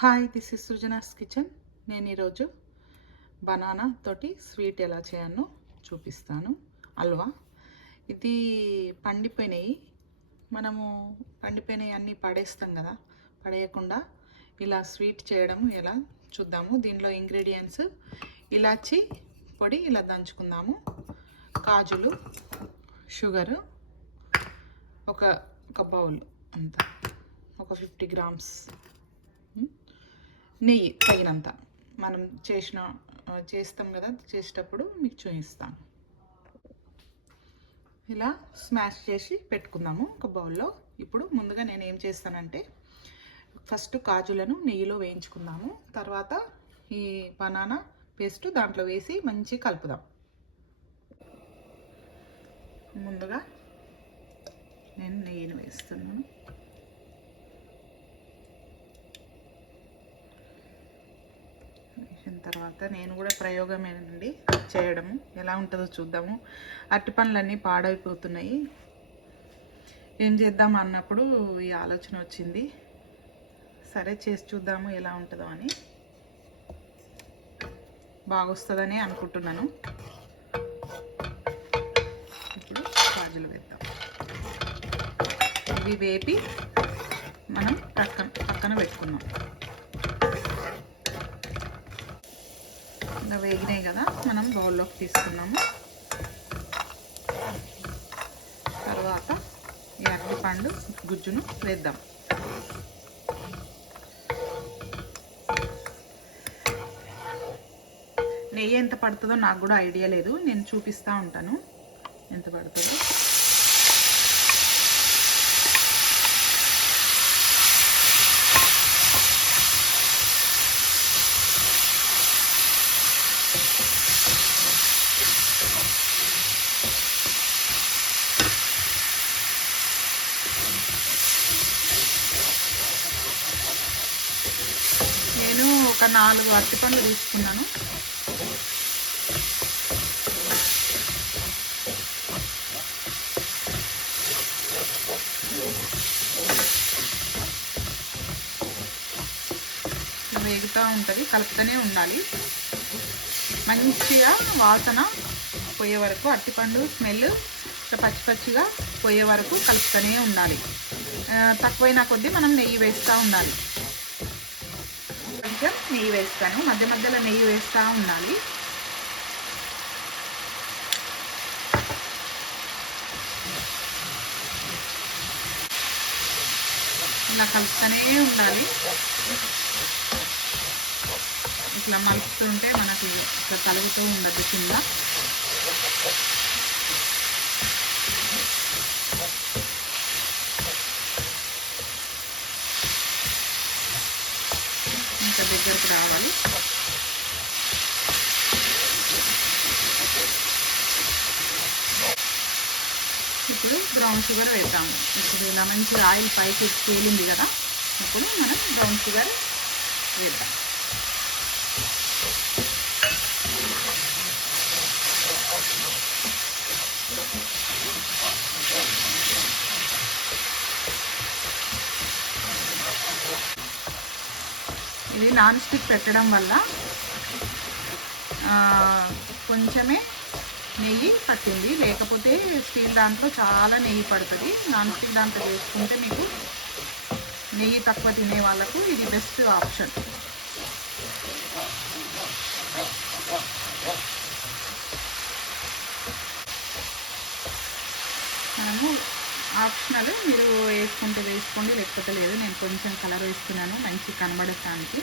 Hi this is Srujana's kitchen నేను ఈరోజు banana తోటి స్వీట్ ఎలా చేయాలో చూపిస్తాను. హల్వా ఇది పండిపోయినాయి. మనము పండిపోయినవి అన్నీ పడేస్తాం కదా పడేయకుండా ఇలా స్వీట్ చేయడం ఎలా చూద్దాము. దీనిలో ఇంగ్రీడియంట్స్ ఇలాచి పొడి ఇలా దంచుకుందాము. కాజులు షుగరు ఒక ఒక బౌల్ అంతా ఒక ఫిఫ్టీ గ్రామ్స్. నెయ్యి తగినంత. మనం చేసిన చేస్తాం కదా చేసేటప్పుడు మీకు చూపిస్తాను. ఇలా స్మాష్ చేసి పెట్టుకుందాము ఒక బౌల్లో. ఇప్పుడు ముందుగా నేను ఏం చేస్తానంటే ఫస్ట్ కాజులను నెయ్యిలో వేయించుకుందాము. తర్వాత ఈ బనానా పేస్ట్ దాంట్లో వేసి మంచి కలుపుదాం. ముందుగా నేను నెయ్యిని వేస్తున్నాను. వేసిన తర్వాత నేను కూడా ప్రయోగమేనండి చేయడము. ఎలా ఉంటుందో చూద్దాము. అరటి పండ్లన్నీ పాడైపోతున్నాయి. ఏం చేద్దాం అన్నప్పుడు ఈ ఆలోచన వచ్చింది. సరే చేసి చూద్దాము ఎలా ఉంటుందో అని. బాగొస్తుందని అనుకుంటున్నాను. ఇప్పుడు కాజులు వేద్దాం. ఇవి వేపి మనం పక్కన పక్కన పెట్టుకున్నాం ఇంకా వేగినాయి కదా మనం బౌల్లోకి తీసుకున్నాము. తర్వాత ఈ అరటిపండు గుజ్జును వేద్దాం. నెయ్యి ఎంత పడుతుందో నాకు కూడా ఐడియా లేదు నేను చూపిస్తూ ఉంటాను. ఎంత పడుతుందో నేను ఒక నాలుగు అరటిపండ్లు తీసుకున్నాను. వేగుతూ ఉంటుంది కలుపుతూనే ఉండాలి. మంచిగా వాసన పోయే వరకు అరటిపండు స్మెల్ పచ్చి పచ్చిగా పోయే వరకు కలుపుతూనే ఉండాలి. తక్కువైనా తక్కువైన కొద్దీ మనం నెయ్యి వేస్తూ ఉండాలి. కొంచెం నెయ్యి వేస్తాను. మధ్య మధ్యలో నెయ్యి వేస్తూ ఉండాలి. ఇలా కలుపుతూనే ఉండాలి. ఇట్లా మలుపుతుంటే మనకి ఇట్లా తలుగుతూ ఉండదు కింద. ఇంకా దగ్గరకు రావాలి. ఇప్పుడు బ్రౌన్ షుగర్ వేద్దాము. ఇప్పుడు ఇలా మంచిగా ఆయిల్ పైకి తేలింది కదా అప్పుడు మనం బ్రౌన్ షుగర్ వేద్దాం. ఇది నాన్ స్టిక్ పెట్టడం వల్ల కొంచెమే నెయ్యి పట్టింది. లేకపోతే స్టీల్ దాంట్లో చాలా నెయ్యి పడుతుంది. నాన్ స్టిక్ దాంట్లో వేసుకుంటే మీకు నెయ్యి తక్కువ తినే వాళ్ళకు ఇది బెస్ట్ ఆప్షన్ మనము ఆప్షనల్ మీరు వేసుకుంటే వేసుకోండి లేకపోతే లేదు. నేను కొంచెం కలర్ వేస్తున్నాను మంచి కనబడటానికి.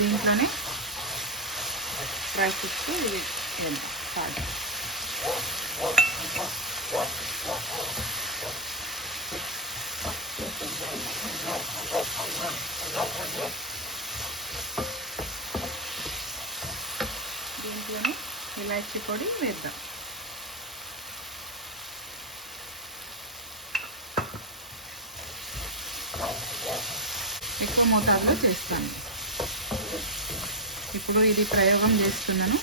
దీంట్లోనే డ్రై ఫ్రూట్స్ ఇవి వేద్దాం సాల్ట్ దీంట్లోనే ఇలాచి పొడి వేద్దాం. ఎక్కువ మోతాదులో చేస్తాను. ఇప్పుడు ఇది ప్రయోగం చేస్తున్నాను.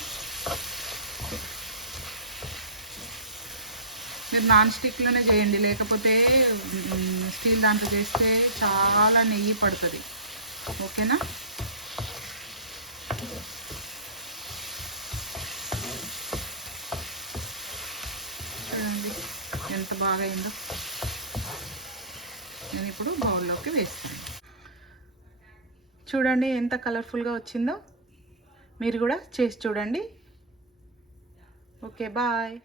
మీరు నాన్ స్టిక్లోనే చేయండి లేకపోతే స్టీల్ దాంట్లో చేస్తే చాలా నెయ్యి పడుతుంది. ఓకేనా? చూడండి ఎంత బాగా అయిందో. నేను ఇప్పుడు బౌల్లోకి వేస్తాను. చూడండి ఎంత కలర్ఫుల్గా వచ్చిందో. మీరు కూడా చేసి చూడండి. Okay bye.